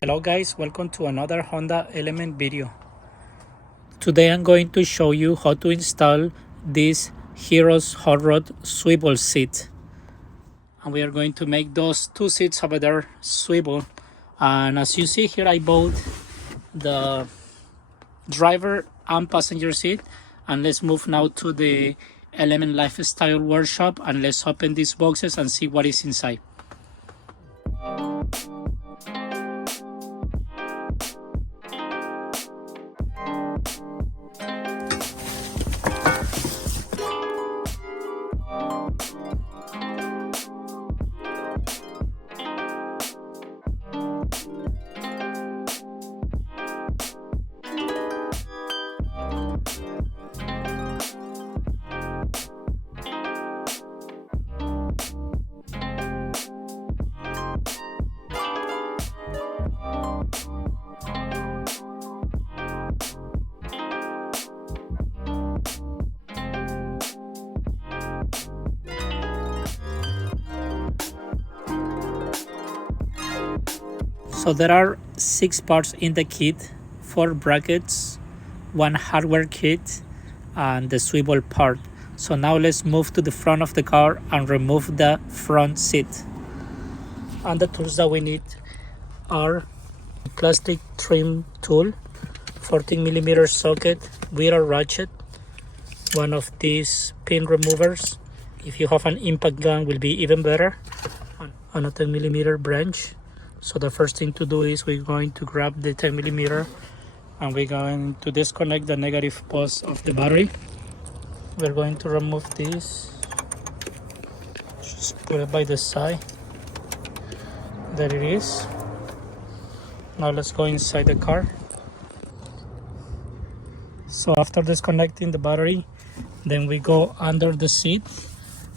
Hello guys, welcome to another Honda Element video. Today I'm going to show you how to install this Heroes Hot Rod swivel seat. And we are going to make those two seats over there swivel. And as you see here, I bought the driver and passenger seat. And let's move now to the Element Lifestyle workshop and let's open these boxes and see what is inside. So there are 6 parts in the kit, 4 brackets, 1 hardware kit, and the swivel part. So now let's move to the front of the car and remove the front seat. And the tools that we need are plastic trim tool, 14mm socket with a ratchet, one of these pin removers. If you have an impact gun, will be even better, and a 10mm branch. So the first thing to do is we're going to grab the 10mm and we're going to disconnect the negative pose of the battery. We're going to remove this, just put it by the side. There it is. Now let's go inside the car. So after disconnecting the battery, then we go under the seat.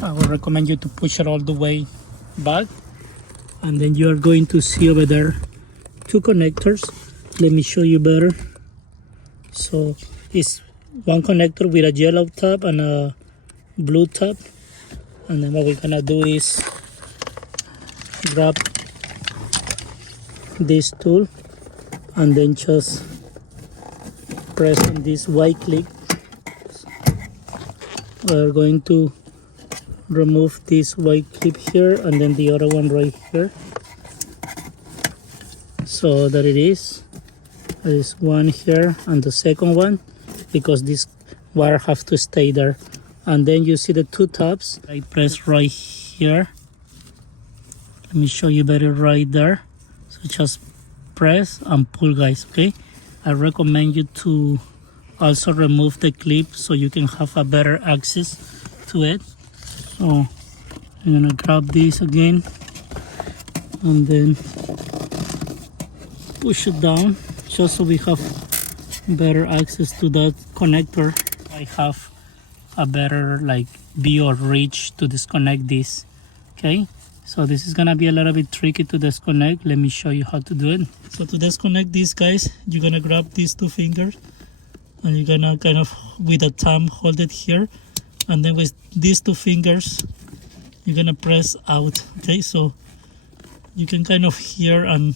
I would recommend you to push it all the way back. And then you are going to see over there 2 connectors. Let me show you better. So it's one connector with a yellow tab and a blue tab. And then what we're gonna do is grab this tool and then just press on this white click. We're going to remove this white clip here and then the other one right here. So there it is. There is one here and the second one, because this wire have to stay there. And then you see the 2 tabs. I press right here. Let me show you better right there. So just press and pull, guys. Okay, I recommend you to also remove the clip so you can have a better access to it. So I'm gonna grab this again and then push it down just so we have better access to that connector. I have a better view or reach to disconnect this. Okay, so this is gonna be a little bit tricky to disconnect. Let me show you how to do it. So to disconnect this, guys, you're gonna grab these 2 fingers and you're gonna kind of with a thumb hold it here, and then with these 2 fingers you're gonna press out. Okay, so you can kind of hear and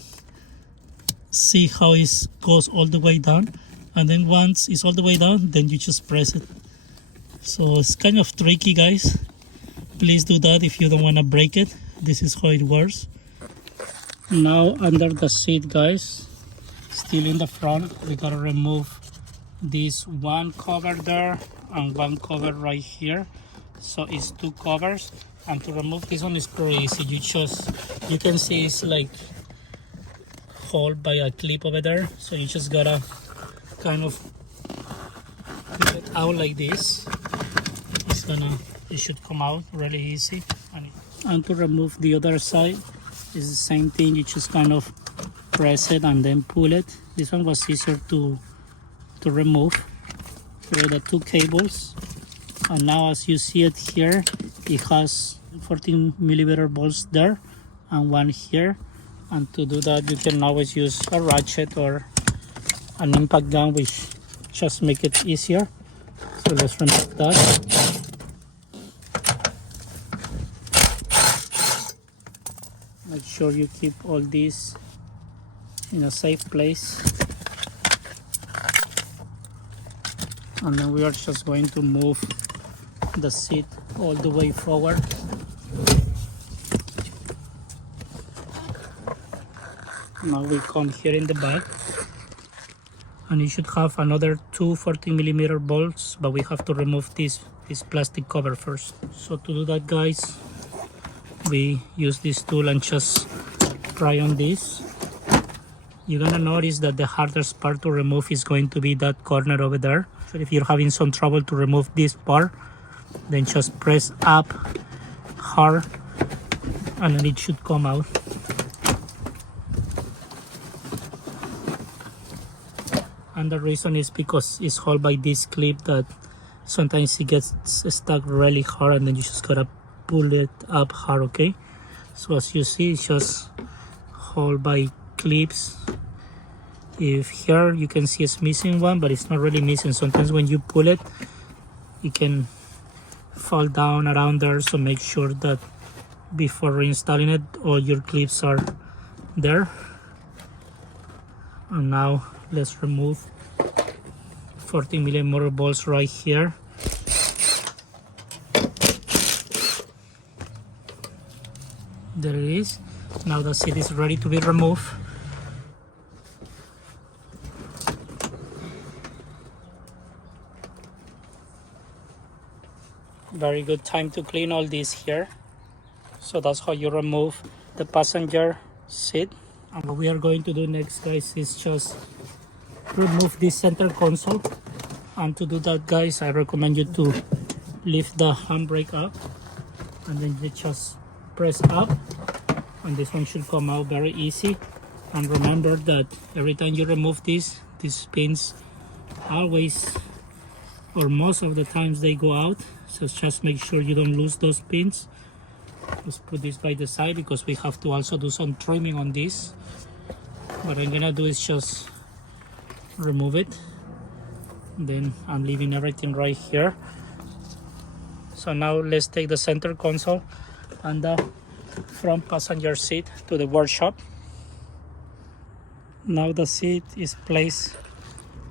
see how it goes all the way down, and then once it's all the way down, then you just press it. So it's kind of tricky, guys. Please do that if you don't want to break it. This is how it works. Now under the seat, guys, still in the front, we gotta remove this one cover there and one cover right here. So it's 2 covers, and to remove this one is pretty easy. You can see it's hold by a clip over there, so you just gotta kind of pull it out like this. It should come out really easy. And to remove the other side is the same thing. You just kind of press it and then pull it. This one was easier to remove. Here are the 2 cables, and now as you see it here, it has 14mm bolts there and one here. And to do that, you can always use a ratchet or an impact gun, which just make it easier. So let's remove that. Make sure you keep all these in a safe place. And then we are just going to move the seat all the way forward. Now we come here in the back, and you should have another two 14mm bolts, but we have to remove this plastic cover first. So to do that, guys, we use this tool and just pry on this. You're gonna notice that the hardest part to remove is going to be that corner over there. So if you're having some trouble to remove this part, then just press up hard and then it should come out. And the reason is because it's held by this clip that sometimes it gets stuck really hard, and then you just gotta pull it up hard, okay? So as you see, it's just held by clips. If here you can see it's missing one, but it's not really missing. Sometimes when you pull it, it can fall down around there, so make sure that before reinstalling it all your clips are there. And now let's remove 14mm bolts right here. There it is. Now the seat is ready to be removed. Very good time to clean all this here. So that's how you remove the passenger seat. And what we are going to do next, guys, is just remove this center console. And to do that, guys, I recommend you to lift the handbrake up, and then you just press up, and this one should come out very easy. And remember that every time you remove these pins, always or most of the times they go out, so just make sure you don't lose those pins. Let's put this by the side because we have to also do some trimming on this. What I'm gonna do is just remove it, then I'm leaving everything right here. So now let's take the center console and the front passenger seat to the workshop. Now the seat is placed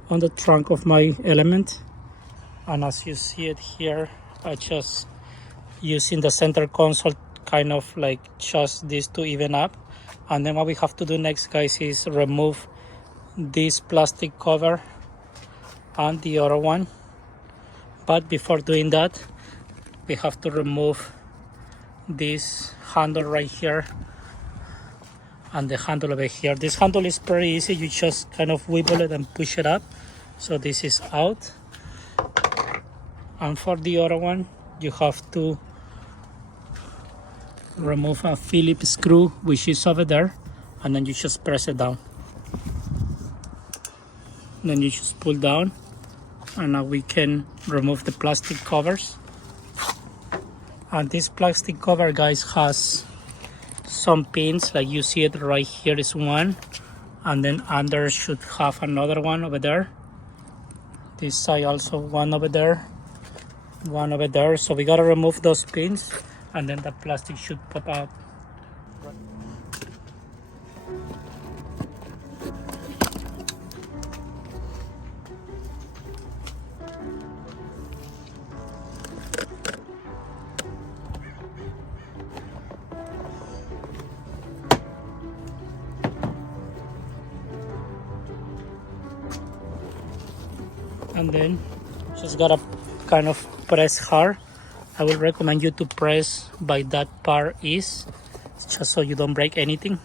on the trunk of my Element, and as you see it here, I just using the center console kind of like just this to even up. And then what we have to do next, guys, is remove this plastic cover and the other one. But before doing that, we have to remove this handle right here and the handle over here. This handle is pretty easy. You just kind of wiggle it and push it up. So this is out. And for the other one, you have to remove a Phillips screw, which is over there, and then you just press it down. Then you just pull down, and now we can remove the plastic covers. And this plastic cover, guys, has some pins, like you see it right here is one, and then under should have another one over there. This side also one over there, one over there. So we gotta remove those pins, and then the plastic should pop out. And then just gotta kind of press hard. I will recommend you to press by that part is, just so you don't break anything.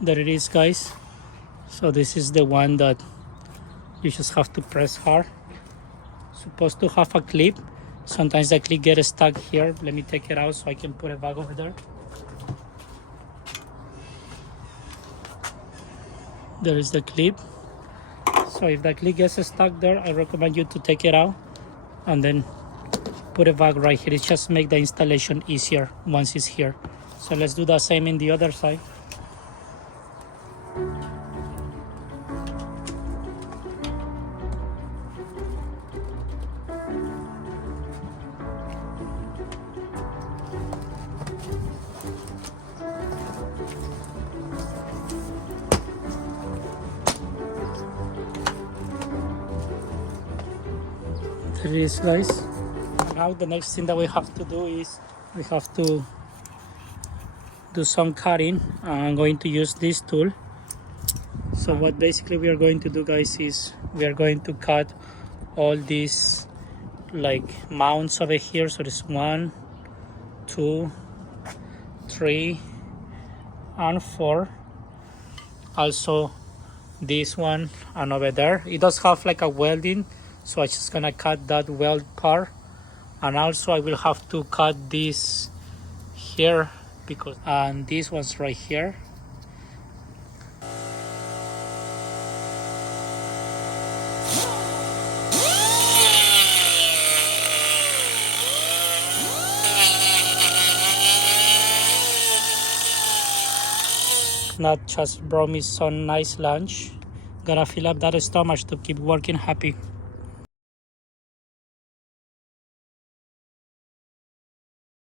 There it is, guys. So this is the one that you just have to press hard. Supposed to have a clip. Sometimes the clip gets stuck here. Let me take it out so I can put it back over there. There is the clip. So if the clip gets stuck there, I recommend you to take it out and then put it back right here. It just make the installation easier once it's here. So let's do the same in the other side. There it is, guys. Now the next thing that we have to do is we have to do some cutting. I'm going to use this tool. So what basically we are going to do, guys, is we are going to cut all these like mounts over here. So there's 1, 2, 3, and 4. Also this one and over there. It does have like a welding, so I'm just gonna cut that weld part. And also I will have to cut this here because and this one's right here. Not just brought me some nice lunch. Gonna fill up that stomach to keep working happy.